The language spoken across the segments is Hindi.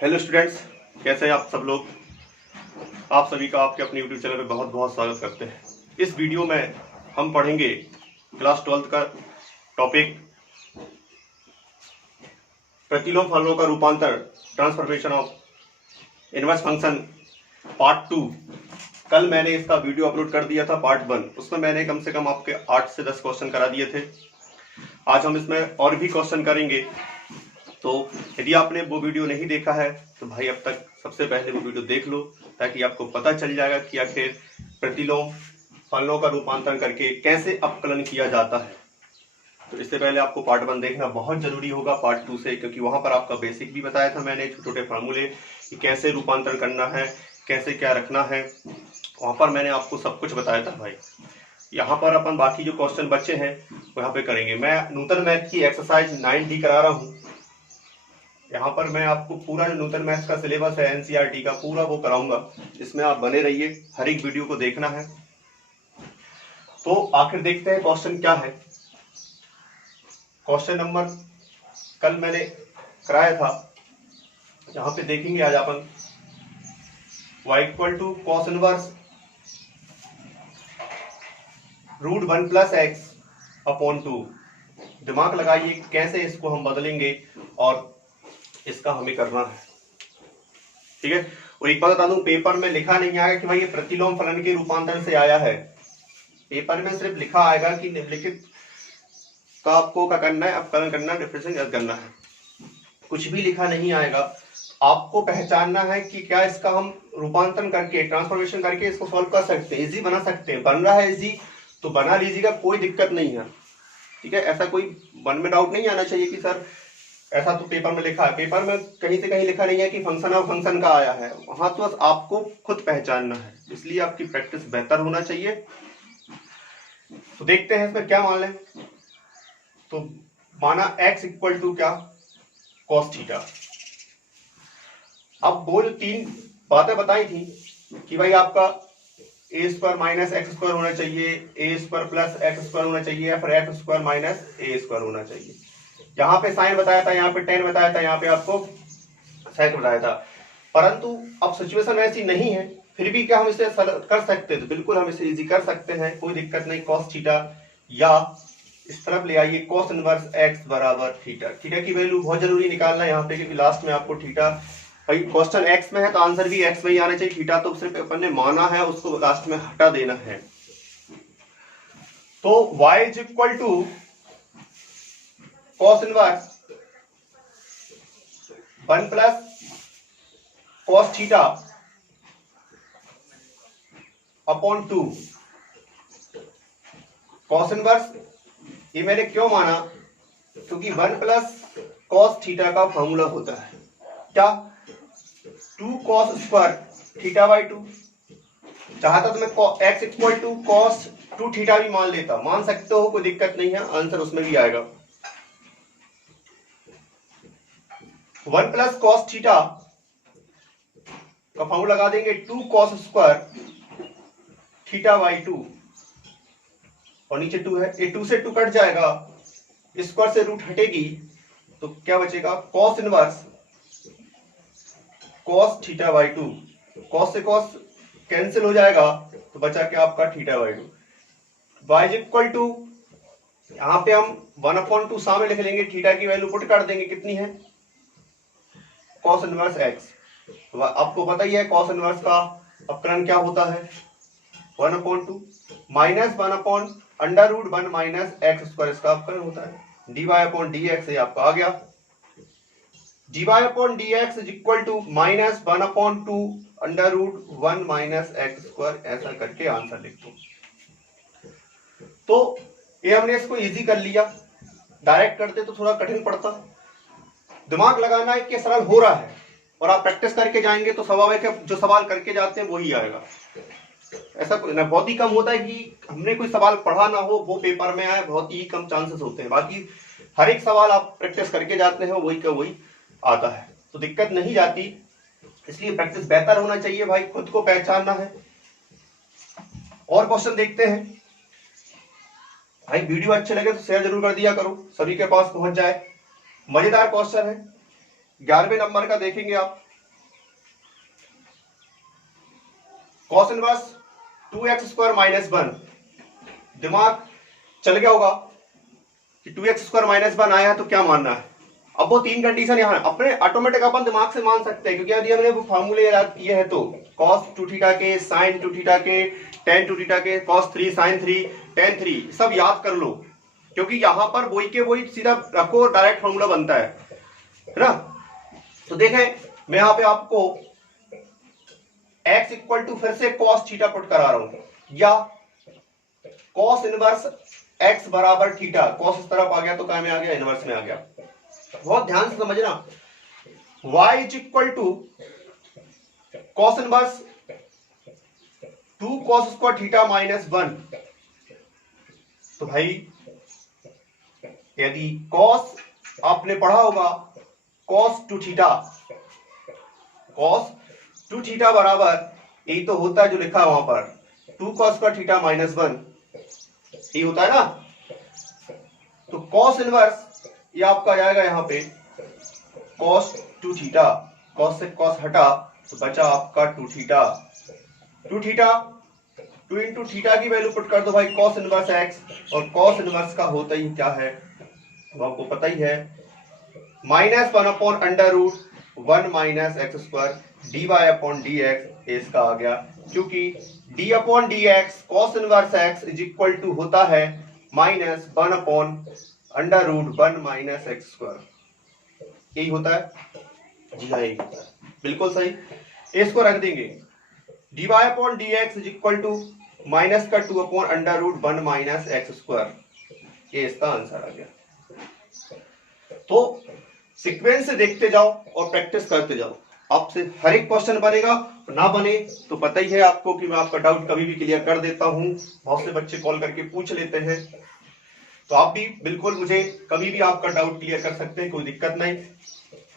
हेलो स्टूडेंट्स, कैसे हैं आप सब लोग। आप सभी का आपके अपने यूट्यूब चैनल पे बहुत बहुत स्वागत करते हैं। इस वीडियो में हम पढ़ेंगे क्लास 12 का टॉपिक प्रतिलोम फलनों का रूपांतर, transformation of inverse function, part 2। कल मैंने इसका वीडियो अपलोड कर दिया था पार्ट 1। उसमें मैंने कम से कम आपके 8 से 10 क्वेश्चन करा दिए थे। आज हम इसमें और भी क्वेश्चन करेंगे। तो यदि आपने वो वीडियो नहीं देखा है तो भाई अब तक सबसे पहले वो वीडियो देख लो, ताकि आपको पता चल जाएगा कि आखिर प्रतिलोम फलनों का रूपांतरण करके कैसे अपकलन किया जाता है। तो इससे पहले आपको पार्ट 1 देखना बहुत जरूरी होगा पार्ट 2 से, क्योंकि वहां पर आपका बेसिक भी बताया था मैंने, छोटे छोटे फार्मूले कि कैसे रूपांतरण करना है, कैसे क्या रखना है, वहां पर मैंने आपको सब कुछ बताया था भाई। यहाँ पर अपन बाकी जो क्वेश्चन बच्चे हैं वहां पे करेंगे। मैं नूतन मैथ की एक्सरसाइज 9D करा रहा हूँ। यहाँ पर मैं आपको पूरा जो नूतन मैथ्स का सिलेबस है एनसीईआरटी का पूरा वो कराऊंगा, इसमें आप बने रहिए, हर एक वीडियो को देखना है। तो आखिर देखते हैं क्वेश्चन क्या है। क्वेश्चन नंबर कल मैंने कराया था, यहाँ पे देखेंगे आज अपन y equal to cos inverse root 1 plus x upon 2। दिमाग लगाइए कैसे इसको हम बदलेंगे और इसका हमें करना है, ठीक है। और एक बात बता दूं, पेपर में लिखा नहीं आएगा कि भाई ये प्रतिलोम फलन के रूपांतरण से आया है। पेपर में सिर्फ लिखा आएगा कि निम्नलिखित का आपको क्या करना है, अपकलन करना, डिफरेंशिएशन करना है। कुछ भी लिखा नहीं आएगा। आपको पहचानना है कि क्या इसका हम रूपांतरण करके, ट्रांसफॉर्मेशन करके इसको सॉल्व कर सकते हैं, इजी बना सकते हैं। बन रहा है इजी तो बना लीजिएगा, कोई दिक्कत नहीं है, ठीक है। ऐसा कोई मन में डाउट नहीं आना चाहिए कि सर ऐसा तो पेपर में लिखा है। पेपर में कहीं से कहीं लिखा नहीं है कि फंक्शन ऑफ फंक्शन का आया है, वहां तो बस आपको खुद पहचानना है, इसलिए आपकी प्रैक्टिस बेहतर होना चाहिए। तो देखते हैं इसमें क्या मान लें। तो माना x इक्वल टू क्या, cos थीटा। अब वो जो 3 बातें बताई थी कि भाई आपका a square minus x square होना चाहिए, a square plus x square होना चाहिए, या फिर x square minus a square होना चाहिए। यहाँ पे साइन बताया था, यहाँ पे टेन बताया था, यहाँ पे आपको सेक बताया था। परंतु अब सिचुएशन ऐसी नहीं है, फिर भी क्या हम इसे कर सकते हैं? तो बिल्कुल हम इसे इजी कर सकते हैं, कोई दिक्कत नहीं। cos थीटा या इस तरफ ले आइए cos इनवर्स x बराबर थीटा। थीटा की वैल्यू बहुत जरूरी निकालना है यहाँ पे, क्योंकि लास्ट में आपको थीटा, भाई क्वेश्चन x में है तो आंसर भी x में ही आना चाहिए। थीटा तो सिर्फ अपन ने माना है, उसको लास्ट में हटा देना है। तो y is equal to cos inverse 1 plus cos theta upon 2। cos inverse ये मैंने क्यों माना, क्योंकि 1 प्लस cos थीटा का फॉर्मूला होता है क्या, 2 cos स्क्वायर थीटा बाई 2। चाहता तो मैं x equal to cos 2 theta भी मान लेता, मान सकते हो, कोई दिक्कत नहीं है, आंसर उसमें भी आएगा। 1 प्लस cos थीटा का फॉर्मूला लगा देंगे 2 cos स्क्वायर थीटा बाई 2, और नीचे 2 है, ये 2 से 2 कट जाएगा, स्क्वायर से रूट हटेगी, तो क्या बचेगा cos inverse cos theta by 2। cos से cos कैंसिल हो जाएगा, तो बचा क्या आपका theta by 2। y is equal to, यहां पे हम 1/2 सामने लिख लेंगे, थीटा की वैल्यू पुट कर देंगे, कितनी है cos इनवर्स x। तो आपको पता ही है cos इनवर्स का अपकरण क्या होता है, 1/2 माइनस 1/√1 माइनस एक्स स्क्वायर, इसका अपकरण होता है dy/dx। ये आपका आ गया, dy/dx is equal to minus 1/2 √1 minus x square. ऐसा करके आंसर लिख दो। तो ये हमने इसको इजी कर लिया, डायरेक्ट करते तो थोड़ा कठिन पड़ता। दिमाग लगाना है कि सरल हो रहा है, और आप प्रैक्टिस करके जाएंगे तो स्वाभाविक है जो सवाल करके जाते हैं वही आएगा। ऐसा ना बहुत ही कम होता है कि हमने कोई सवाल पढ़ा ना हो वो पेपर में आए, बहुत ही कम चांसेस होते हैं। बाकी हर एक सवाल आप प्रैक्टिस करके जाते हैं वही का वही आता है, तो दिक्कत नहीं जाती। इसलिए प्रैक्टिस बेहतर होना चाहिए भाई, खुद को पहचानना है। और क्वेश्चन देखते हैं भाई। वीडियो अच्छे लगे तो शेयर जरूर कर दिया करो, सभी के पास पहुंच जाए। मजेदार क्वेश्चन है, 11वें नंबर का देखेंगे आप। Cos inverse 2x square minus 1, दिमाग चल गया होगा कि 2x स्क्वायर माइनस 1 आया है तो क्या मानना है। अब वो तीन कंडीशन यहाँ अपने ऑटोमेटिक अपन दिमाग से मान सकते हैं, क्योंकि यदि हमने वो फार्मूले याद किए हैं तो cos 2 थीटा के, sin 2 थीटा के, tan 2 थीटा के, cos 3 sin 3 tan 3 सब याद कर लो, क्योंकि यहाँ पर वही के वही सीधा रखो और डायरेक्ट फार्मूला बनता है ना। तो देखें मैं यहाँ पे आपको x इक्वल टू फिर से cos थीटा पुट करा रहा हूं, या cos इनवर्स x बराबर थीटा, cos इस तरफ आ गया तो क्या में आ गया, इनवर्स में आ गया। बहुत ध्यान से समझना, y is equal to cos inverse 2 cos square theta minus 1। तो भाई यदि cos आपने पढ़ा होगा cos 2 थीटा, cos 2 थीटा बराबर यही तो होता है जो लिखा है वहां पर 2 cos स्क्वायर थीटा माइनस 1, यही होता है ना। तो cos इनवर्स ये आपका जाएगा यहाँ पे cos 2 थीटा, cos से cos हटा तो बचा आपका 2 थीटा, 2 थीटा 2 इंटू थीटा की वैल्यू पुट कर दो भाई cos इनवर्स x, और cos इनवर्स का होता ही क्या है वो आपको पता ही है, minus 1 upon under root 1 minus x square D Y upon D X, इसका आ गया, क्योंकि d upon D X cos inverse x is equal to होता है minus 1 upon under root 1 minus x square, यही होता है जी हाँ, यही होता है, बिल्कुल सही। इसको रख देंगे D Y upon D X is equal to minus का 2 upon under root 1 minus x square, ये इसका आंसर आ गया। तो सीक्वेंस से देखते जाओ और प्रैक्टिस करते जाओ, आपसे हर एक क्वेश्चन बनेगा, ना बने तो पता ही है आपको कि मैं आपका डाउट कभी भी क्लियर कर देता हूं, बहुत से बच्चे कॉल करके पूछ लेते हैं, तो आप भी बिल्कुल मुझे कभी भी आपका डाउट क्लियर कर सकते हैं, कोई दिक्कत नहीं।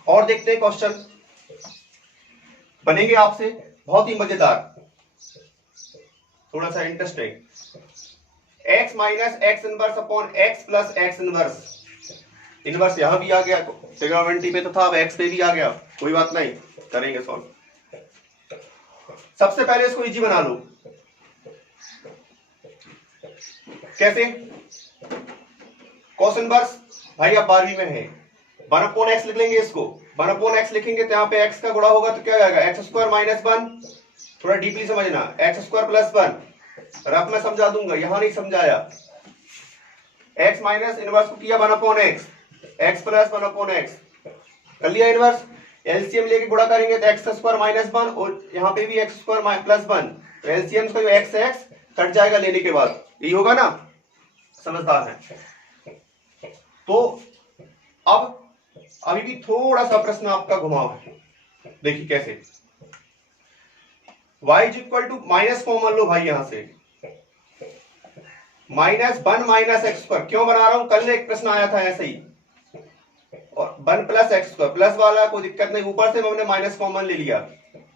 और देखते हैं क्वेश्चन बनेंगे आपसे बहुत ही मजेदार, थोड़ा सा interesting, x minus x inverse upon x plus x inverse, inverse यहां भी आ गया ट्रिग्नोमेट्री पे तो था, अब x पे भी आ गया, कोई बात नहीं, करेंगे सॉल्व। सबसे पहले इसको इजी बना लो, कैसे, कॉस इनवर्स भाई अब 12वीं में है, 1 अपॉन एक्स लिख लेंगे, इसको 1 अपॉन एक्स लिखेंगे तो यहाँ पे x का गुणा होगा तो क्या आएगा एक्स स्क्वायर माइनस 1, थोड़ा डीपली समझना, एक्स स्क्वायर प्लस 1, रफ में समझा दूंगा, यहां नहीं समझाया, x माइनस इनवर्स को किया 1 upon x, x plus 1 upon x कर लिया इनवर्स, एलसीएम लेके गुणा करेंगे तो एक्स स्क्वायर माइनस 1 और यहाँ पे भी एक्स स्क्वायर प्लस 1, तो एलसीएम का जो एक्स है एक्स कट जाएगा लेने के बाद, यही होगा ना, समझदार है। तो अब अभी भी थोड़ा सा प्रश्न आपका घुमाव है, देखिए कैसे, y is equal to minus common लो भाई यहां से, माइनस 1 माइनस एक्स स्क्वायर क्यों बना रहा हूं, कल एक प्रश्न आया था ऐसे ही, और 1 प्लस एक्स स्क्वायर प्लस वाला कोई दिक्कत नहीं, ऊपर से हमने माइनस कॉमन ले लिया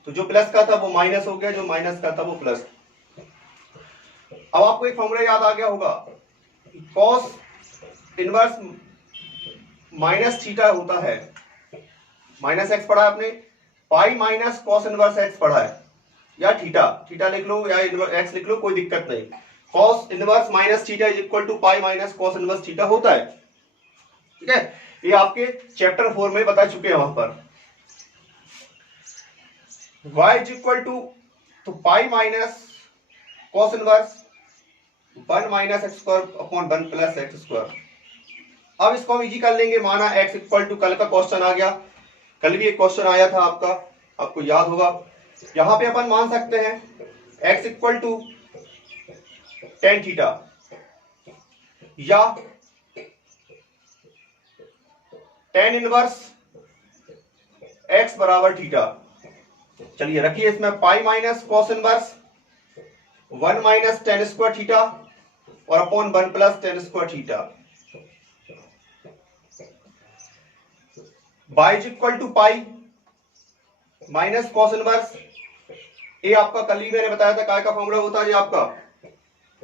तो जो प्लस का था वो माइनस हो गया, जो माइनस का था वो प्लस। अब आपको एक फॉर्मूला याद आ गया होगा, कॉस इनवर्स माइनस थीटा होता है, माइनस एक्स पढ़ा है आपने, पाई माइनस कॉस इनवर्स एक्स पढ़ा है, या थीटा, थीटा लिख लो या एक्स लिख लो, कोई दिक्कत नहीं, cos inverse minus theta is equal to pi minus cos inverse theta होता है, ठीक है, ये आपके चैप्टर 4 में बता चुके हैं वहां पर। y इज इक्वल टू तो पाई minus cos inverse 1 minus x square upon 1 plus x square. अब इसको हम इजी कर लेंगे, माना x इक्वल टू, कल का क्वेश्चन आ गया, कल भी एक क्वेश्चन आया था आपका, आपको याद होगा, यहां पे अपन मान सकते हैं x equal to tan theta या tan इनवर्स x बराबर थीटा, चलिए रखिए इसमें pi minus cos inverse 1 minus tan square theta और upon 1 plus tan square theta, y is equal to pi minus cos inverse, ये आपका कल ही मैंने बताया था काय का फॉर्मूला होता है, ये आपका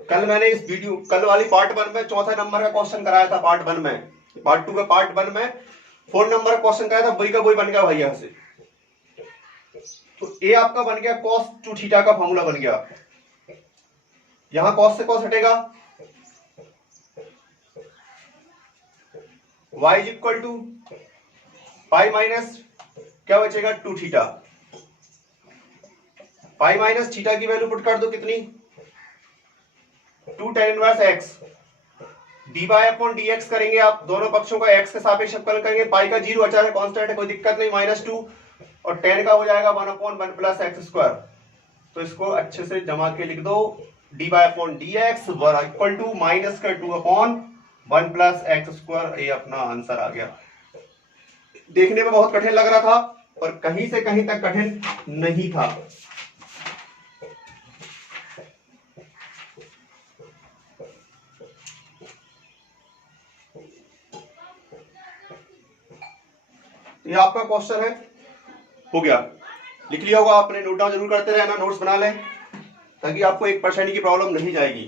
कल मैंने इस वीडियो कल वाली पार्ट 1 में चौथा नंबर का क्वेश्चन कराया था, पार्ट 1 में, पार्ट 2 का पार्ट 1 में 4 नंबर का क्वेश्चन कराया था, वही का वही बन गया भाई यहां से। तो ए आपका बन गया cos 2 थीटा का फॉर्मूला बन गया। यहां cos से cos हटेगा, y is equal to pi minus क्या बचेगा 2 थीटा। पाई माइनस थीटा की वैल्यू पुट कर दो कितनी 2 tan inverse x dy upon dx करेंगे आप, दोनों पक्षों का x के सापेक्ष अवकलन करेंगे। पाई का 0 अचर है, कांस्टेंट है, कोई दिक्कत नहीं, -2 और tan का हो जाएगा 1/1 प्लस एक्स स्क्वायर। तो इसको अच्छे से जमा के लिख दो dy upon dx equal to minus का 2/1 प्लस एक्स स्क्वायर। ये अपना आंसर आ गया। देखने में बहुत कठिन लग रहा था और कहीं से कहीं तक कठिन नहीं था। ये आपका क्वेश्चन है, हो गया। लिख लिया होगा आपने, नोट डाउन जरूर करते रहना, नोट्स बना लें ताकि आपको 1% की प्रॉब्लम नहीं जाएगी।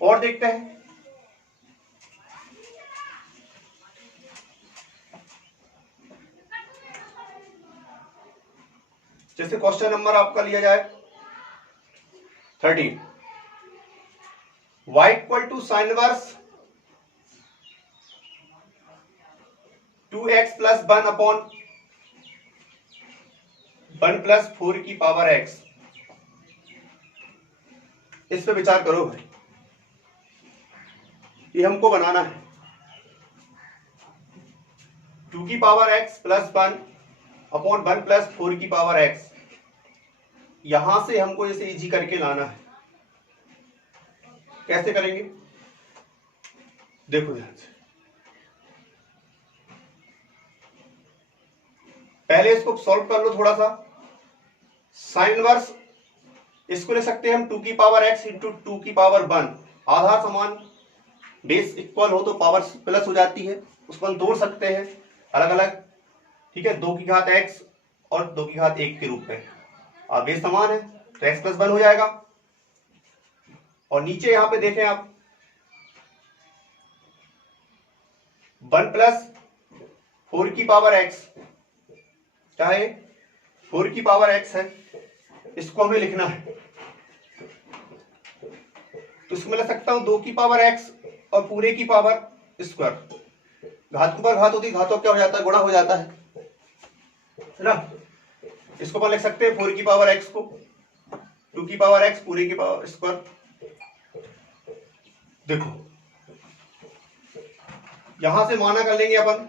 और देखते हैं जैसे क्वेश्चन नंबर आपका लिया जाए 13, y equal to sine inverse 2x plus 1 upon 1 plus 4 की पावर x। इस पे विचार करो भाई, ये हमको बनाना है 2 की power x plus 1 upon 1 plus 4 की पावर x। यहां से हमको इसे इजी करके लाना है। कैसे करेंगे देखो ध्यान से। पहले इसको सॉल्व कर लो थोड़ा सा। साइन इनवर्स इसको ले सकते हैं हम 2 की पावर x इंटू 2 की पावर 1। आधार समान बेस इक्वल हो तो पावर प्लस हो जाती है, उसको हम तोड़ सकते हैं अलग अलग, ठीक है। 2 की घात x और 2 की घात 1 के रूप में, और बेस समान है तो x प्लस 1 हो जाएगा। और नीचे यहां पे देखें आप 1 प्लस 4 की पावर x, क्या है 4 की पावर x है, इसको हमें लिखना है। तो इसको मैं लिख सकता हूं 2 की पावर x और पूरे की पावर स्क्वायर। घात के ऊपर घात होती है, घातों क्या हो जाता है गुणा हो जाता है ना। इसको अपन लिख सकते हैं 4 की पावर x को 2 की पावर x पूरे की पावर स्क्वायर। देखो यहां से माना कर लेंगे अपन,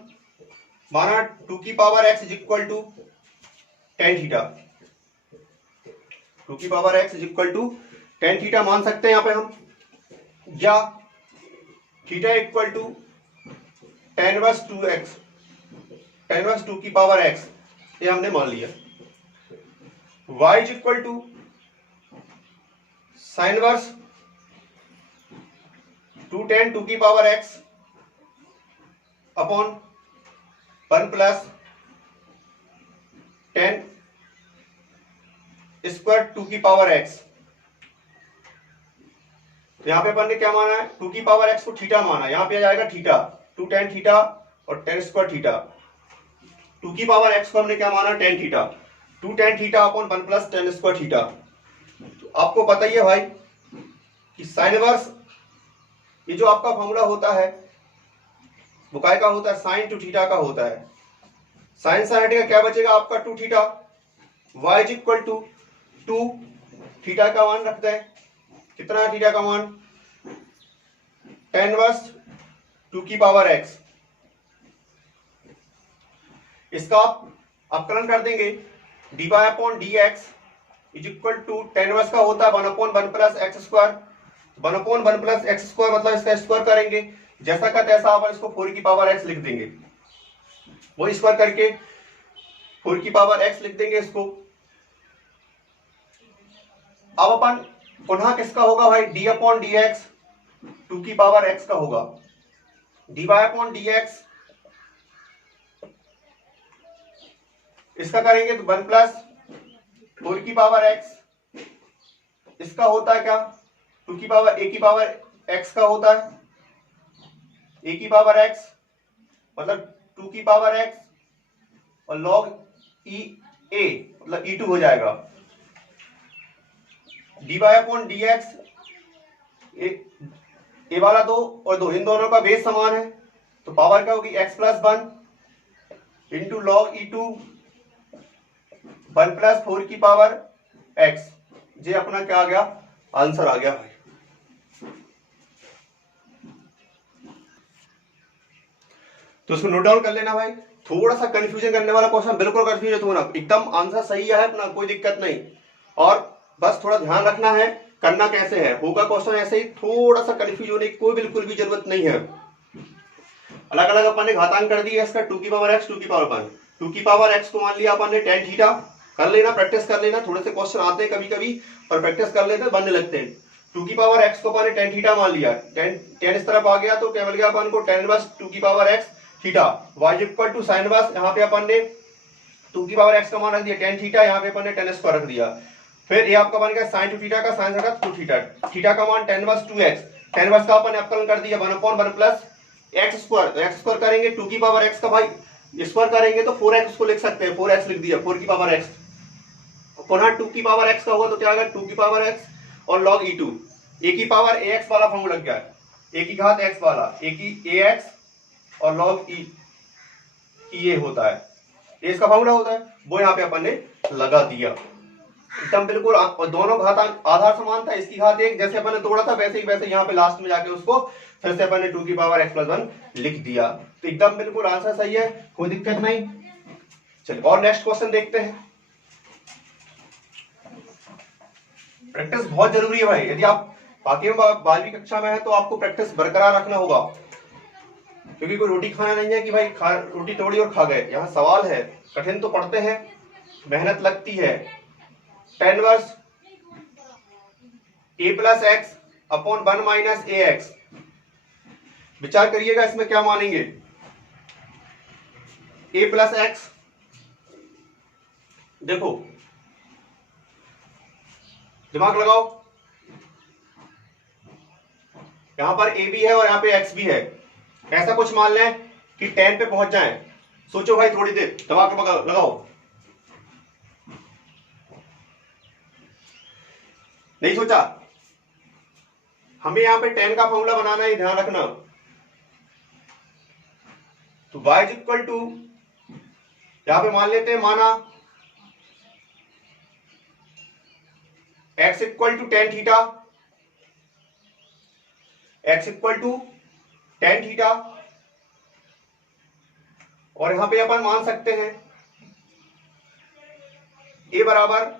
माना 2 की power x is equal to tan theta. 2 की power x is equal to tan theta मान सकते हैं यहां पे हम, या theta equal to tan inverse 2x, tan inverse 2 की पावर x, ये हमने मान लिया। y is equal to sine inverse 2 tan 2 की power x upon 1 plus tan square 2 की पावर x। तो यहां पे अपन ने क्या माना है 2 की पावर x को थीटा माना, यहां पे आ जाएगा थीटा 2 tan थीटा और tan स्क्वायर थीटा। 2 की पावर x को हमने क्या माना tan theta, 2 tan theta upon 1 plus tan square theta. तो आपको पता ही है भाई कि साइन इनवर्स ये जो आपका फॉर्मूला होता है वो काय का होता है, साइन टू थीटा का होता है। साइन साइन हटेगा क्या बचेगा आपका 2 theta. y is equal to 2 theta का मान रखते हैं, कितना है थीटा का मान tan इनवर्स 2 की पावर x। इसका आप अवकलन कर देंगे dy upon dx is equal to tan inverse का होता है 1/1 plus x square. 1/1 plus x square मतलब इसका स्क्वायर करेंगे, जैसा का तैसा आप इसको 4 की पावर x लिख देंगे, वो स्क्वायर करके 4 की पावर x लिख देंगे इसको। अब अपन पुनः किसका होगा भाई d अपॉन डी एक्स 2 की पावर x का होगा, dy अपॉन dx इसका करेंगे तो 1 प्लस 4 की पावर x, इसका होता है क्या 2 की पावर a की पावर x का होता है, a की पावर x मतलब 2 की पावर x और log e ए मतलब E2 हो जाएगा। dy अपॉन dx, ए वाला 2 और 2 इन दोनों का बेस समान है, तो पावर क्या होगी x plus 1 into log E2 1 plus 4 की पावर x। ये अपना क्या आ गया, आंसर आ गया भाई। तो इसको नोट डाउन कर लेना भाई। थोड़ा सा कंफ्यूजन करने वाला क्वेश्चन, बिल्कुल कंफ्यूजन होना, एकदम आंसर सही है अपना, कोई दिक्कत नहीं। और बस थोड़ा ध्यान रखना है करना कैसे है, होगा क्वेश्चन ऐसे ही, थोड़ा सा कंफ्यूज होने की कोई बिल्कुल भी जरूरत नहीं है। अलग अलग अपन ने घातांक कर दिया इसका, 2 की पावर x 2 की पावर 1, 2 की पावर x को मान लिया अपन ने tan थीटा। कर लेना, प्रैक्टिस कर लेना, थोड़े से क्वेश्चन आते हैं कभी कभी और प्रैक्टिस कर लेते बनने लगते हैं। 2 की पावर x को अपन ने tan थीटा मान लिया, tan इस तरफ आ गया तो क्या मिल गया अपन को, tan इनवर्स 2 की power x theta, y equal to sin inverse, यहाँ पे अपन ने 2 की पावर x का मान रख दिया tan थीटा, यहाँ पे अपन ने tan स्क्वायर रख दिया। फिर ये आपका बन गया sin 2 थीटा का sin का 2 थीटा, थीटा का मान tan inverse 2x, tan inverse का अपन ने अपकलन कर दिया 1/1 प्लस x स्क्वायर, तो x स्क्वायर करेंगे 2 की पावर x का भाई स्क्वायर करेंगे तो 4x को लिख सकते हैं, 4x लिख दिया, 4 की पावर x, पुनः 2 की पावर x का होगा तो क्या आएगा 2 की पावर x और log E2, a की पावर ax वाला फॉर्मूला लग गया, a की घात x वाला, a की ax और log e a होता है, ये इसका फॉर्मूला होता है, वो यहाँ पे अपन ने लगा दिया एकदम बिल्कुल। और दोनों घातांक आधार समान था, इसकी घात 1 जैसे अपन ने तोड़ा था वैसे ही वैसे यहाँ पे लास्ट में जाके उसको फिर से अपन ने 2 की पावर x प्लस 1 लिख दिया, तो एकदम बिल्कुल आंसर सही है, कोई दिक्कत नहीं। चलिए और नेक्स्ट क्वेश्चन देखते हैं। प्रैक्टिस बहुत जरूरी है भाई, यदि आप बाकी में 12वीं कक्षा में है तो आपको प्रैक्टिस बरकरार रखना होगा, क्योंकि कोई रोटी खाना नहीं है कि भाई रोटी तोड़ी और खा गए। यहाँ सवाल है, कठिन तो पढ़ते हैं, मेहनत लगती है। tan inverse a plus x upon 1 minus A x, विचार करिएगा इसमें क्या मानेंगे, a प्लस एक्स, देखो दिमाग लगाओ, यहां पर a भी है और यहां पे x भी है, ऐसा कुछ मान लें कि tan पे पहुंच जाएं। सोचो भाई थोड़ी देर, दिमाग लगाओ, नहीं सोचा, हमें यहां पे tan का फॉर्मूला बनाना है, ध्यान रखना। तो y इज इक्वल टू, यहां पे मान लेते हैं, माना x equal to tan theta, x equal to tan theta, और यहां पे अपन मान सकते हैं a बराबर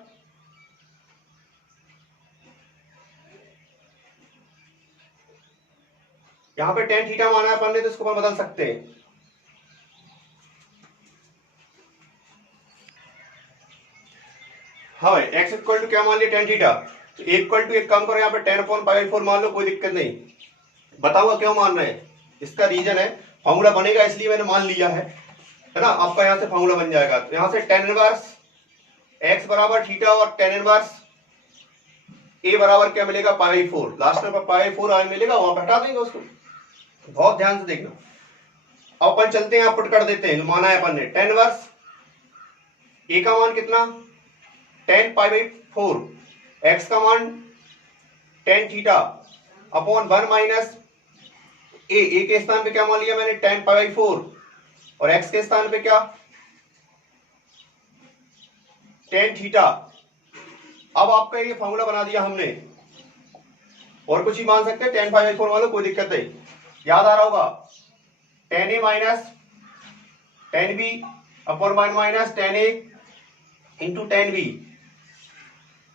यहां पे tan थीटा माना है अपन ने, तो इसको अपन बदल सकते हैं। हाँ भाई x इक्वल टू क्या मान लिया tan थीटा, तो इक्वल टू एक काम करो, यहाँ पे tan अपॉन पाई 4 मान लो, कोई दिक्कत नहीं। बताऊंगा क्यों मान रहे हैं, इसका रीजन है, फॉर्मूला बनेगा इसलिए मैंने मान लिया है ना, आपका यहाँ से फॉर्मूला बन जाएगा। तो यहाँ से tan इनवर्स x बराबर थीटा और tan इनवर्स a बराबर क्या मिलेगा पाई 4, लास्ट में पाई 4 आगे मिलेगा, वहां पर हटा देंगे उसको, बहुत ध्यान से देखना। अब अपन चलते हैं, पुट कर देते हैं जो माना है अपन ने, tan इनवर्स a का मान कितना tan पाई बाई 4, x का मान tan theta upon 1 minus a के स्थान पे क्या मान लिया मैंने tan पाई बाई 4, और x के स्थान पे क्या tan थीटा। अब आपका ये फॉर्मूला बना दिया हमने, और कुछ ही मान सकते हैं, tan पाई बाई 4 वालों कोई दिक्कत नहीं, याद आ रहा होगा tan a minus tan b upon 1 minus tan a into tan b,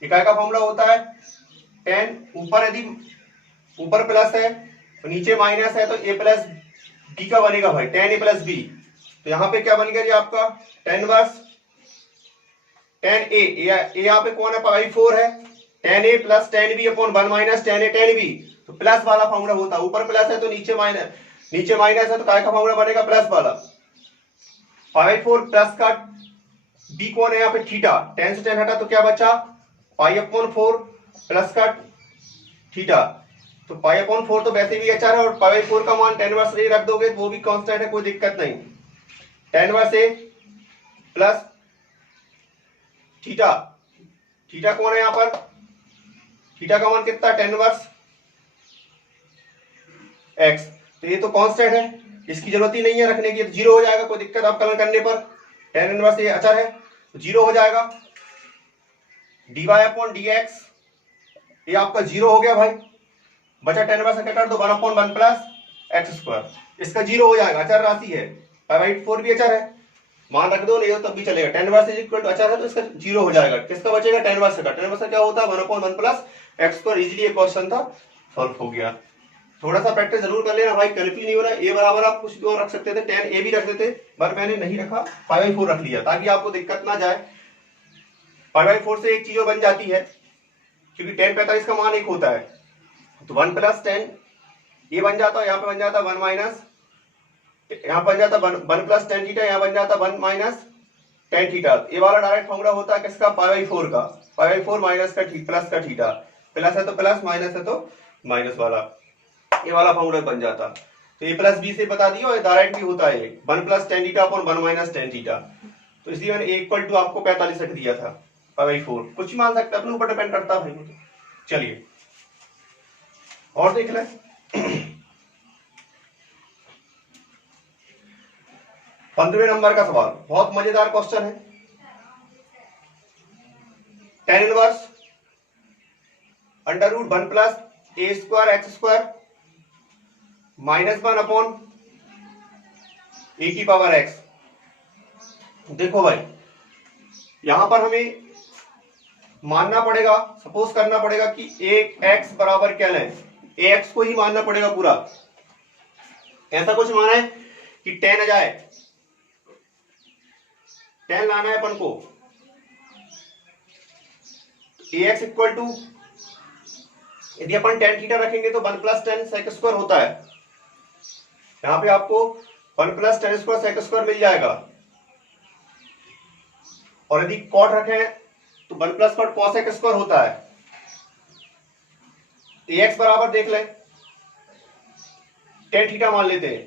इकाई का फॉर्मूला होता है tan, ऊपर यदि ऊपर प्लस है तो नीचे माइनस है, तो a प्लस b का बनेगा भाई tan a प्लस b, तो यहां पे क्या बन गया जी आपका tan इनवर्स tan a, यहाँ पे कौन है पाई 4 है, tan a plus tan b upon 1 minus tan a tan b, तो प्लस वाला फॉर्मूला होता है, ऊपर प्लस है तो नीचे माइनस है, तो काय का फॉर्मूला बनेगा प्लस वाला, पाई 4 प्लस का b कौन है यहाँ पे थीटा, tan से tan हटा तो क्या बचा पाई अपॉन 4 प्लस का थीटा, तो पाई अपॉन 4 तो वैसे भी अच्छा है, और पाई 4 का मान tan इनवर्स a रख दोगे तो वो भी कांस्टेंट है, कोई दिक्कत नहीं, tan inverse a plus theta, theta कौन है यहाँ पर, थीटा का मान कितना, tan इनवर्स x। तो ये तो कांस्टेंट है, इसकी जरूरत ही नहीं है रखने की, तो जीरो हो जाएगा, कोई दिक्कत अवकलन करने पर। tan इनवर्स ये अचर है तो जीरो हो जाएगा। dy अपॉन dx ये आपका जीरो हो गया भाई, बचा tan इनवर्स क्या कर दो 1/1 प्लस एक्स स्क्वायर, इसका जीरो हो जाएगा, अचर राशि है। 5/4 भी अचर है, मान रख दो, नहीं हो तब भी चलेगा। tan inverse is equal to अचर है तो इसका जीरो हो जाएगा, किसका बचेगा, tan इनवर्स का। tan इनवर्स का क्या होता है 1/1 प्लस एक्स स्क्वायर। इजीली ये क्वेश्चन था, सॉल्व हो गया। थोड़ा सा प्रैक्टिस जरूर कर लेना भाई, कंफ्यूज नहीं होना। ए बराबर आप कुछ भी और रख सकते थे, tan ए भी रख देते, पर मैंने नहीं रखा, 5/4 रख लिया ताकि आपको दिक्कत ना जाए। 5/4 से एक चीज और बन जाती है, क्योंकि tan 45 का मान एक होता है, तो 1 प्लस tan ये बन जाता है, यहाँ पे बन जाता 1 माइनस, यहाँ बन जाता 1 प्लस tan थीटा, यहाँ बन जाता 1 माइनस tan थीटा। ये वाला डायरेक्ट फॉर्मूला होता है किसका, 5/4 का। 5/4 माइनस का प्लस का थीटा, प्लस है तो प्लस, माइनस है तो माइनस वाला, ये वाला फॉर्मूला बन जाता। तो ये प्लस बी से बता दिया, और डायरेक्ट भी होता है 1 plus tan theta upon 1 minus tan theta. तो इसलिए मैंने ए इक्वल टू आपको 45 रख दिया था, 5/4। कुछ भी मान सकते, अपने ऊपर डिपेंड करता है भाई। चलिए और देख लें। 15वें नंबर का सवाल, बहुत मजेदार क्वेश्चन है। tan inverse under root 1 plus A square X square minus 1 upon A की पावर एक्स। देखो भाई, यहां पर हमें मानना पड़ेगा, सपोज करना पड़ेगा कि एक एक्स बराबर क्या लें, ए एक्स को ही मानना पड़ेगा पूरा। ऐसा कुछ माना है कि tan आ जाए, tan लाना है अपन को, ए एक्स इक्वल टू, यदि अपन tan थीटा रखेंगे तो 1 प्लस tan सेक स्क्वायर होता है, यहां पे आपको 1 plus tan square sec square मिल जाएगा। और यदि कॉट रखें तो 1 प्लस कॉट कॉसेक स्क्वायर होता है। ए एक्स बराबर देख लें, tan थीटा मान लेते हैं,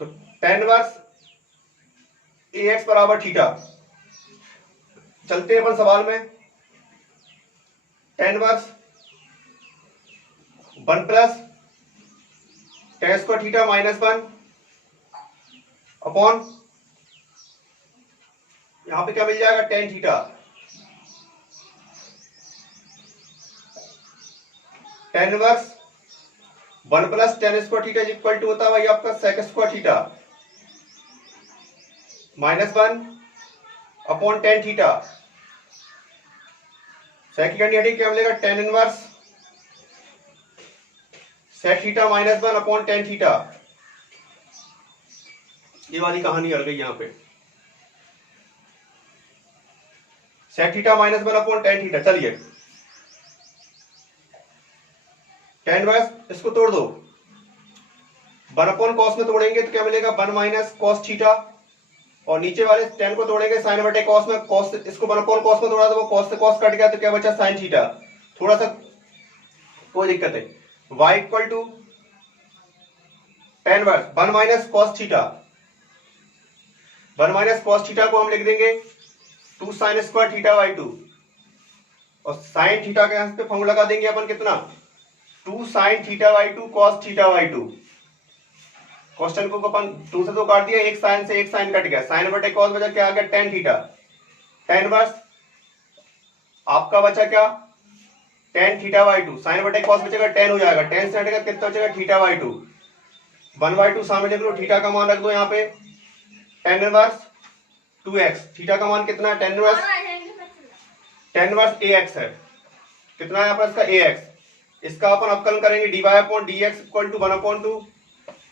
तो tan इनवर्स ए एक्स बराबर थीटा। चलते हैं अपन सवाल में, tan inverse 1 plus tan square theta minus 1 upon, यहां पे क्या मिल जाएगा, tan theta. tan inverse 1 plus tan square theta equal to होता है भाई आपका sec square theta minus 1 upon tan theta. Sec की कंडीशन क्या मिलेगा, tan inverse sec theta minus 1 upon tan theta. ये वाली कहानी अड़ गई यहां पे, sec theta minus 1 upon tan theta. चलिए tan इनवर्स इसको तोड़ दो, 1 अपॉन कॉस में तोड़ेंगे तो क्या मिलेगा, 1 माइनस कॉस थीटा, और नीचे वाले tan को तोड़ेंगे साइन बटे कॉस में, कॉस इसको 1 अपॉन कॉस में तोड़ा तो वो कॉस से कॉस कट गया, तो क्या बचा, साइन थीटा। थोड़ा सा कोई दिक्कत है, y equal to tan inverse 1 minus cos theta, 1 minus cos theta को हम लिख देंगे 2 साइन स्क्वायर थीटा बाई 2, और साइन थीटा के यहाँ पे फॉर्मूला लगा देंगे अपन कितना, 2 sine theta by 2 cos theta by 2। Question को अपन 2 से 2 काट दिया, एक साइन से एक साइन कट गया, साइन बटे कॉस बचा क्या आ गया, tan थीटा। tan इनवर्स आपका बचा क्या, tan थीटा बाई 2, साइन बटे कॉस बचेगा tan हो जाएगा, tan से हटेगा कितना बचेगा, थीटा बाई 2। 1/2 सामने लिख लो, थीटा का मान रख दो यहाँ पे, tan इनवर्स 2x, थीटा का मान कितना है, tan इनवर्स ax है, कितना है आपका इसका ax। इसका अपन अवकलन करेंगे dy upon dx equal to 1/2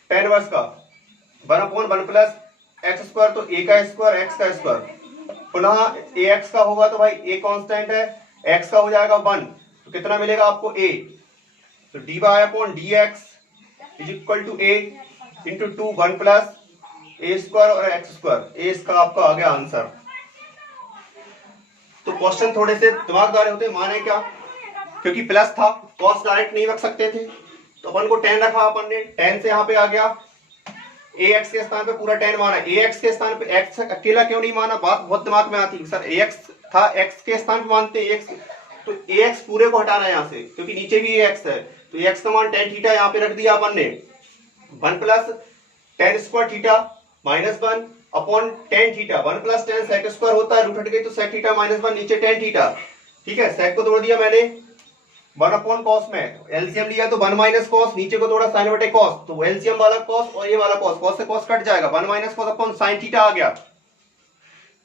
tan inverse का 1/1 प्लस एक्स स्क्वायर, तो a का स्क्वायर x का स्क्वायर, पुनः ax का होगा तो भाई a कांस्टेंट है, x का हो जाएगा 1, तो कितना मिलेगा आपको a, तो dy upon dx is equal to a into 2 1 plus A square और एक्स स्क्वायर, ए इसका आपका आ गया आंसर। तो क्वेश्चन थोड़े से दिमागदार होते, माने क्या, क्योंकि प्लस था, कॉस डायरेक्ट नहीं रख सकते थे, तो अपन को tan रखा अपन ने, tan से यहाँ पे आ गया ए एक्स के स्थान पे पूरा 10 माना, ए एक्स के स्थान पे एक्स अकेला क्यों नहीं माना? बात बहुत दिमाग में आती है सर, ए एक्स था, एक्स के स्थान पे मानते एक्स, तो ए एक्स पूरे को हटाना है यहाँ से, क्योंकि नीचे भी ए एक्स है, तो ए एक्स का मान tan थीटा यहाँ पे रख दिया अपन ने, 1 plus tan square theta minus 1 upon tan theta, 1 plus tan sec square होता है, रूट हट गई तो सेक थीटा माइनस 1 नीचे tan थीटा, ठीक है। सेक को तोड़ दिया मैंने 1 अपॉन कॉस में, एलसीएम लिया तो 1 माइनस कॉस, नीचे को थोड़ा साइन बटे कॉस, तो एलसीएम वाला कॉस और ये वाला कॉस, कॉस से कॉस कट जाएगा, 1 minus cos upon sine theta आ गया,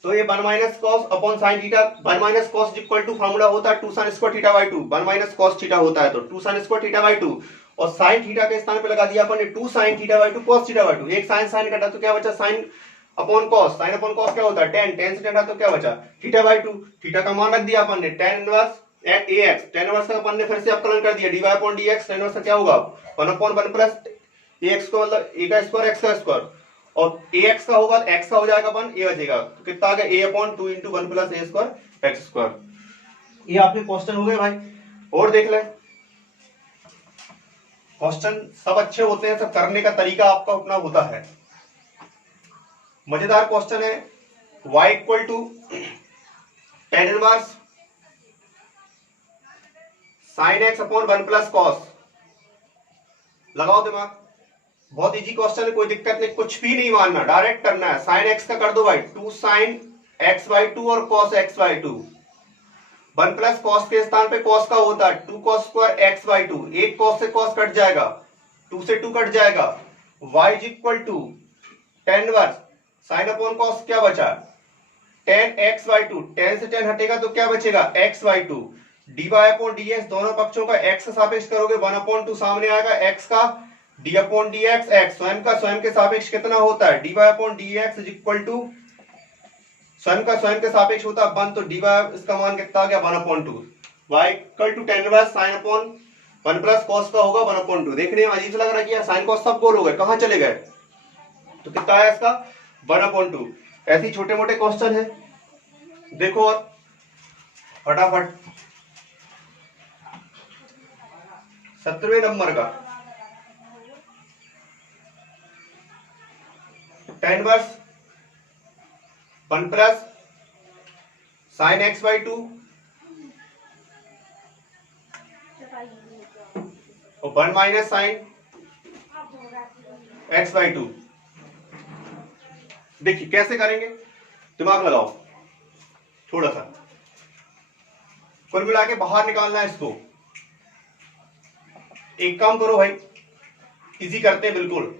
तो ये 1 minus cos upon sine theta, 1 minus cos equal to formula होता है 2 sin square theta by 2, 1 minus cos theta होता है तो 2 sin स्क्वायर थीटा बाय 2, और साइन थीटा के स्थान पे लगा दिया अपन ने 2 sin theta by 2 cos theta by 2, एक साइन साइन कटा तो क्या बचा, sign upon cos, sign upon cos क्या होता है tan, tan से कटा तो क्या बचा थीटा बाय 2, थीटा का मान रख दिया अपन ने tan inverse ax, tan inverse का अपन ने फिर से अवकलन कर दिया dy upon dx, tan inverse का क्या होगा 1 अपॉन 1 प्लस ax को मतलब a का स्क्वायर x का स्क्वायर, और ax का होगा x का हो जाएगा 1, a बचेगा तो कितना आ गया a upon 2 into 1 plus a square x square. ये आपके क्वेश्चन हो गए भाई, और देख ले क्वेश्चन सब अच्छे होते हैं, सब करने का तरीका आपका अपना होता है। मजेदार क्वेश्चन है, y equal to tan inverse sine x upon 1 plus cos, लगाओ दिमाग, बहुत इजी क्वेश्चन है, कोई दिक्कत नहीं, कुछ भी नहीं मानना, डायरेक्ट करना है। साइन एक्स का कर दो भाई 2 sin x बाई 2 और cos x by 2, 1 plus cos के स्थान पे कॉस का होता है 2 cos स्क्वायर x बाई 2, एक कॉस से कॉस कट जाएगा, 2 से 2 कट जाएगा, y is equal to tan inverse sine upon cos क्या बचा tan x बाई 2, tan से tan हटेगा तो क्या बचेगा x by 2, dy upon dx, दोनों पक्षों का x का सापेक्ष करोगे 1 अपॉन 2 सामने आएगा, x का d अपॉन dx, x स्वयं का स्वयं के सापेक्ष कितना होता है dy upon dx is equal to स्वयं का स्वयं के सापेक्ष होता है 1, तो dy इसका मान कितना आ गया 1 upon 2, y equal to tan inverse sine upon 1 plus cos का होगा 1 अपॉन 2, देखने में अजीब सा लग रहा है कि साइन cos सब गोल हो गए, कहां चले गए, तो कितना है इसका 1 अपॉन 2। ऐसे छोटे मोटे क्वेश्चन है, देखो और फटाफट 17वें नंबर का tan inverse 1 plus sine x by 2 और 1 माइनस साइन एक्स बाई 2, देखिए कैसे करेंगे, दिमाग लगाओ थोड़ा सा, कुल मिला के बाहर निकालना है इसको। एक काम करो भाई, इजी करते हैं बिल्कुल,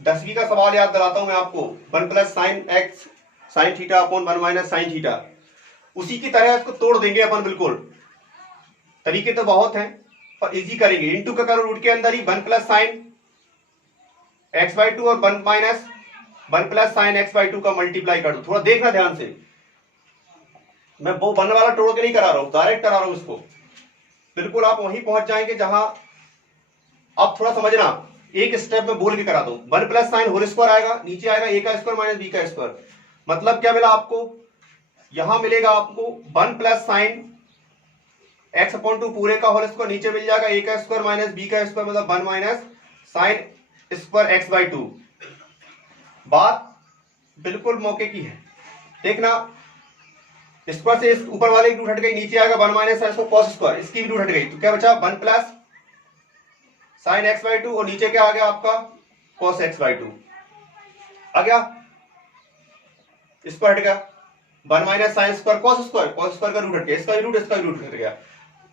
10वीं का सवाल याद दिलाता हूं मैं आपको, 1 plus sine x sine theta upon 1 minus sine theta, उसी की तरह इसको तोड़ देंगे अपन बिल्कुल, तरीके तो बहुत हैं पर इजी करेंगे। इनटू का करो रूट के अंदर ही 1 प्लस साइन एक्स बाई 2 और 1 minus 1 plus sine x by 2 का मल्टीप्लाई कर दो, थोड़ा देखना ध्यान से, मैं वो 1 वाला तोड़ के नहीं करा रहा हूं, डायरेक्ट करा रहा हूं इसको, बिल्कुल आप वहीं पहुंच जाएंगे जहां आप थोड़ा समझना, एक स्टेप में बोल के करा दो। 1 प्लस साइन होल स्क्वायर आएगा, नीचे आएगा a का स्क्वायर माइनस b का स्क्वायर, मतलब क्या मिला आपको, यहां मिलेगा आपको 1 प्लस साइन एक्स अपॉन 2 पूरे का होल स्क्वायर, नीचे मिल जाएगा a का स्क्वायर माइनस b का स्क्वायर, मतलब 1 minus sine square x by 2। बात बिल्कुल मौके की है, देखना स्क्वायर से इस ऊपर वाले की रूट हट गई, नीचे आएगा 1 minus sine square cos square, इसकी भी रूट हट गई, तो क्या बचा 1 प्लस साइन एक्स बाई 2 और नीचे क्या आ गया आपका कॉस एक्स बाई 2 आ गया, स्क्वायर हट गया, 1 minus sine square cos square, cos square का रूट हट गया, इसका भी रूट इसका भी रूट हट गया।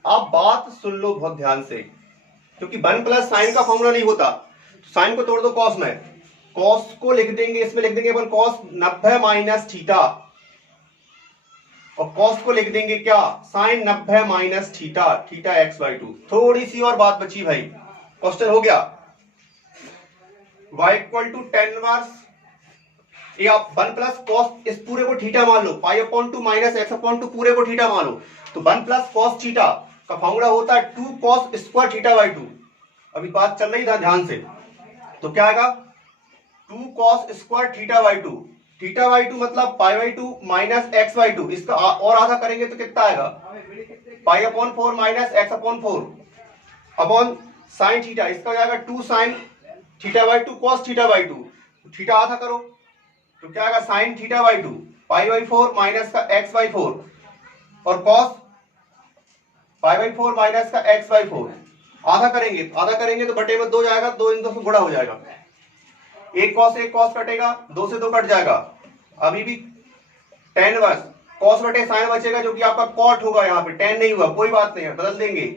अब बात सुन लो बहुत ध्यान से, क्योंकि 1 प्लस साइन का फॉर्मूला नहीं होता, तो साइन को तोड़ दो कॉस में, कॉस को लिख देंगे, इसमें लिख देंगे अपन कॉस 90 माइनस थीटा, और कॉस को लिख देंगे क्या sine 90 minus theta, theta x by 2। थोड़ी सी और बात बची भाई, क्वेश्चन हो गया, y equal to tan inverse, ये आप 1 प्लस कॉस इस पूरे को थीटा मान लो, pi upon 2 minus X upon 2 पूरे को थीटा मान लो, तो 1 प्लस कॉस थीटा का फॉर्मूला होता है 2 कॉस स्क्वायर थीटा बाई 2। अभी बात चल रही था ध्यान से, तो क्या आएगा 2 cos square theta by 2, theta by 2 मतलब pi by 2 minus x by 2, इसका और आधा करेंगे तो कितना आएगा पाई upon 4 minus X upon 4 upon sine theta, इसका हो जाएगा 2 sine theta by to cos theta by to, theta आधा करो तो क्या आएगा sine theta by to, pi by four minus का एक्स बाई फोर, और cos pi by four minus का एक्स बाई फोर। आधा करेंगे तो बटे में दो जाएगा, दो इन दो से गुणा हो जाएगा, एक कॉस कटेगा, दो से दो कट जाएगा, अभी भी टेन वर्स कॉस बटे साइन बचेगा जो कि आपका कॉट होगा, यहाँ पे टेन नहीं हुआ, कोई बात नहीं है, बदल देंगे।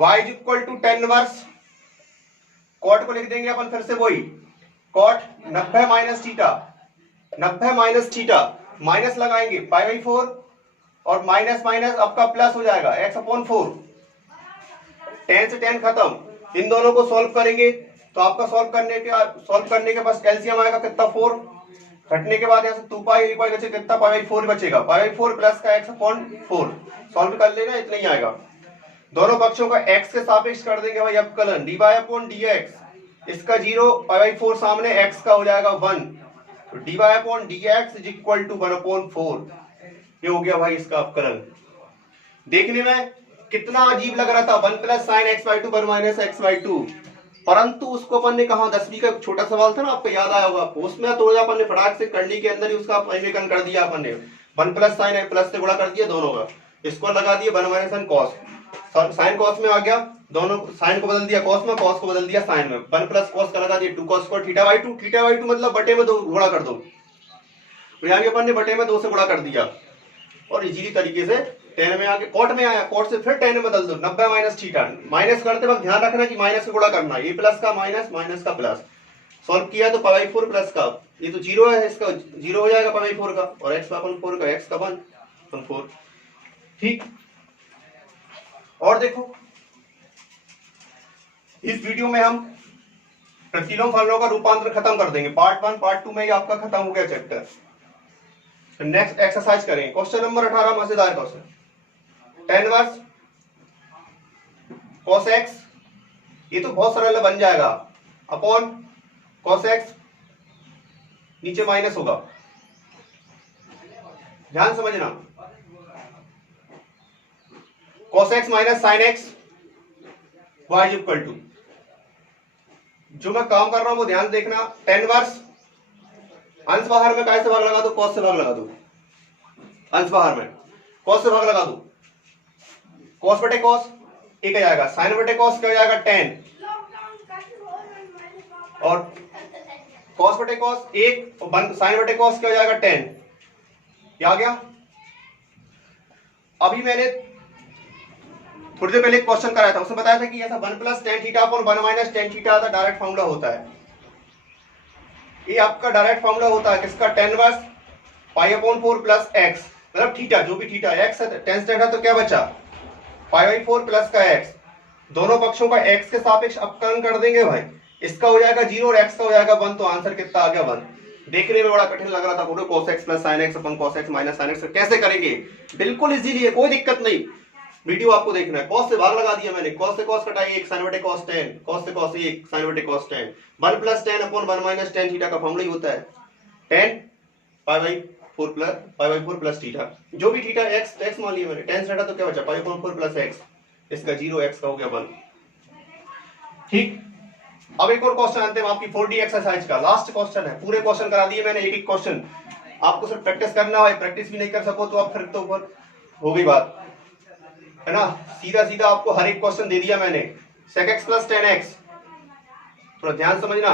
y is equal to tan inverse, cot को लिख देंगे अपन फिर से वही, cot 90 minus theta, 90 minus theta, minus लगाएंगे पाई बाई फोर और माइनस माइनस आपका प्लस हो जाएगा x अपॉन फोर, 10 से 10 खत्म। इन दोनों को सॉल्व करेंगे तो आपका सॉल्व करने के बाद एलसीएम आएगा कितना 4, घटने के बाद यहाँ से 2 पाई बचेगा कितना, पाई बाई 4 बचेगा, पाई बाई 4 प्लस का x अपॉन 4, सॉल्व कर लेना, इतना ही आएगा। दोनों पक्षों का x के सापेक्ष कर देंगे भाई अवकलन, dy अपॉन dx, इसका 0, पाई बाई 4 सामने, x का हो जाएगा 1, तो dy upon dx is equal to 1 upon 4, ये हो गया भाई इसका अवकलन। देखने में कितना अजीब लग रहा था, 1 plus sine x by two 1 minus x by two, परंतु उसको अपन ने कहा 10वीं का छोटा सवाल था ना, आपको याद आया होगा, उसमें तो अपन ने फटाक से करली के अंदर ही उसका परिमेकन कर दिया अपन ने, 1 प्लस साइन एक प्लस से गुणा कर दिया दोनों का, इसको लगा दिया 1 minus sine cos, sine cos में आ गया, दोनों साइन को बदल दिया कॉस में, कॉस को बदल दिया साइन में, 1 प्लस कॉस का लगा दिया 2 cos square theta by two मतलब बटे में 2 गुणा कर दो, यहाँ भी अपन ने बटे में 2 से गुणा कर दिया, और इजीली तरीके से टेन में आके कॉट में आया, कॉट से फिर टेन में बदल दो, 90 माइनस थीटा, माइनस करते वक्त ध्यान रखना कि माइनस से गुणा करना, ये प्लस का माइनस, माइनस का प्लस, सॉल्व किया तो पाई बाई 4 प्लस का, ये तो 0 है, इसका 0 हो जाएगा पाई बाई 4 का, और x अपन 4 का, x का 1 अपन 4, ठीक। और देखो इस वीडियो में हम प्रतिलोम फलनों का रूपांतर खत्म कर देंगे, पार्ट 1 पार्ट 2 में ही आपका खत्म हो गया चैप्टर। नेक्स्ट एक्सरसाइज करेंगे, क्वेश्चन नंबर 18, मजेदार question, tan inverse cos x, ये तो बहुत सरल बन जाएगा, अपॉन cos x, नीचे माइनस होगा, ध्यान समझना, cos x minus sin x, y is equal टू, जो मैं काम कर रहा हूं वो ध्यान देखना, टेन वर्स अंश बाहर में कैसे भाग लगा दो, cos से भाग लगा दो, अंश बाहर में cos से भाग लगा दो, cos बटे cos एक आ जाएगा, sin बटे cos क्या हो जाएगा 10, और cos बटे cos एक, sin बटे cos क्या हो जाएगा 10, क्या आ गया। अभी मैंने थोड़ी देर पहले एक क्वेश्चन कराया था, उसमें बताया था कि ऐसा 1 plus tan theta upon 1 minus tan theta का डायरेक्ट फॉर्मूला होता है, ये आपका डायरेक्ट फॉर्मूला होता है किसका, tan inverse pi upon 4 plus x, मतलब थीटा, जो भी थीटा एक्स है, टेन स्टैंड है तो क्या बचा, पाई बाई 4 प्लस का एक्स, दोनों पक्षों का एक्स के सापेक्ष अपकलन कर देंगे भाई, इसका हो जाएगा 0 और एक्स का हो जाएगा 1, तो आंसर कितना आ गया 1। देखने में बड़ा कठिन लग रहा था, बोलो cos x plus sin x अपन cos x minus sin x कैसे करेंगे, बिल्कुल इजीली है, कोई दिक्कत नहीं, वीडियो आपको देखना है। cos से भाग लगा दिया मैंने, cos से cos कटाई 1, sin बटे cos 10, cos से cos 1, sin बटे cos 10, 1 plus 10 upon 1 minus 10 theta का फॉर्मूला ही होता है 10 पाई बाई 4 प्लस थीटा, जो भी थीटा x मान लिया मैंने, 10 से हटा तो क्या बचा, पाई अपॉन 4 प्लस x, इसका 0, x का हो गया 1, ठीक। अब एक और क्वेश्चन आते हैं आपकी 4D एक्सरसाइज का, लास्ट क्वेश्चन है, पूरे क्वेश्चन करा दिए मैंने, एक एक क्वेश्चन आपको सिर्फ प्रैक्टिस करना है, प्रैक्टिस भी नहीं कर सको तो आप फिर तो ऊपर हो गई बात, है ना, सीधा सीधा आपको हर एक क्वेश्चन दे दिया मैंने। sec x प्लस 10x, थोड़ा ध्यान समझना,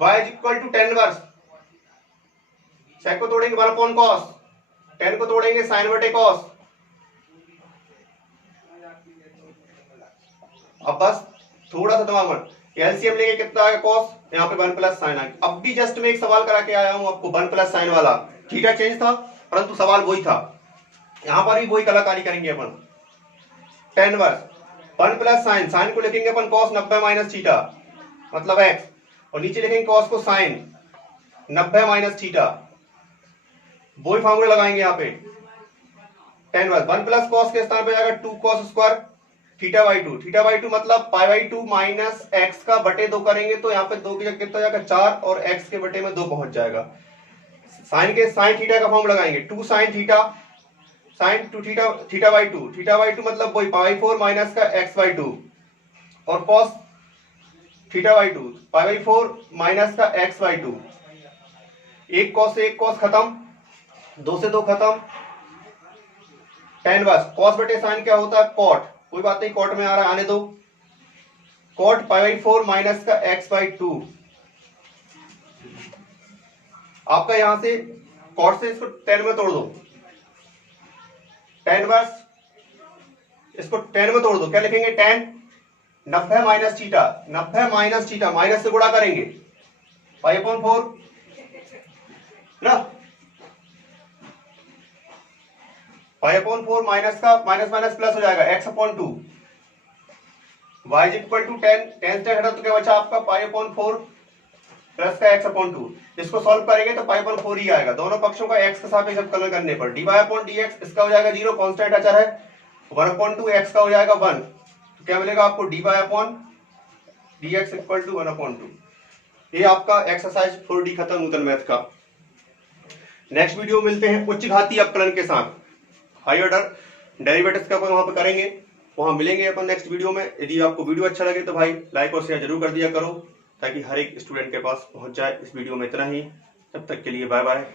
y is equal to tan inverse, sec को तोड़ेंगे 1 अपॉन cos, 10 को तोड़ेंगे sin बटे cos, अब बस थोड़ा सा दिमाग में, एलसीएम लेके कितना आएगा cos, यहाँ पे 1 प्लस साइन आ गया। अब भी जस्ट मैं एक सवाल करा के आया हूं आपको 1 प्लस साइन वाला, थीटा चेंज था परंतु सवाल वही था, यहां पर भी वही कलाकारी करेंगे अपन, tan inverse 1 plus sine, sine को लिखेंगे अपन cos 90 माइनस थीटा मतलब x, और नीचे लिखेंगे cos को साइन 90 माइनस थीटा, वही फार्मूला लगाएंगे यहाँ पे, टेन वर्स 1 प्लस cos के स्थान पे जाएगा 2 cos square theta by two मतलब पाई बाई 2 माइनस एक्स का बटे 2 करेंगे तो यहाँ पे 2 की जगह कितना जाएगा 4, और x के बटे में 2 पहुंच जाएगा। साइन थीटा का फॉर्म लगाएंगे 2 sine theta, sine 2 theta by two मतलब वही पाई 4 माइनस का x बाई टू, और cos theta by 2, pi by 4 minus का x बाई 2, एक cos से एक cos खत्म, 2 से 2 खत्म, tan इनवर्स cos बटे साइन क्या होता है cot, कोई बात नहीं cot में आ रहा है आने दो, cot पाई बाई 4 माइनस का x बाई 2, आपका यहां से cot से इसको tan में तोड़ दो, tan इनवर्स इसको tan में तोड़ दो, क्या लिखेंगे tan 90 minus theta, 90 minus theta, minus से गुणा करेंगे पाई अपॉन 4 ना, पाई अपॉन 4 माइनस का माइनस माइनस प्लस हो जाएगा x upon 2, y is equal to 10, 10 से घटा तो क्या बचा आपका पाई अपॉन 4 प्लस का x अपॉन 2, इसको सॉल्व करेंगे तो पाई अपॉन 4 ही आएगा, दोनों पक्षों का x के सापेक्ष अवकलन करने पर dy अपॉन dx इसका हो जाएगा 0, कांस्टेंट अचर है, 1 अपॉन 2 x का हो जाएगा 1, तो क्या मिलेगा आपको dy upon dx equal to 1 upon 2। ये आपका एक्सरसाइज 4D खत्म नूतन मैथ का। नेक्स्ट वीडियो मिलते हैं उच्च घातीय अवकलन के साथ, हाई ऑर्डर डेरिवेटिव्स का वहां पर करेंगे, वहां मिलेंगे अपन नेक्स्ट वीडियो में। यदि आपको वीडियो अच्छा लगे तो भाई लाइक और शेयर जरूर कर दिया करो ताकि हर एक स्टूडेंट के पास पहुंच जाए। इस वीडियो में इतना ही, तब तक के लिए बाय बाय।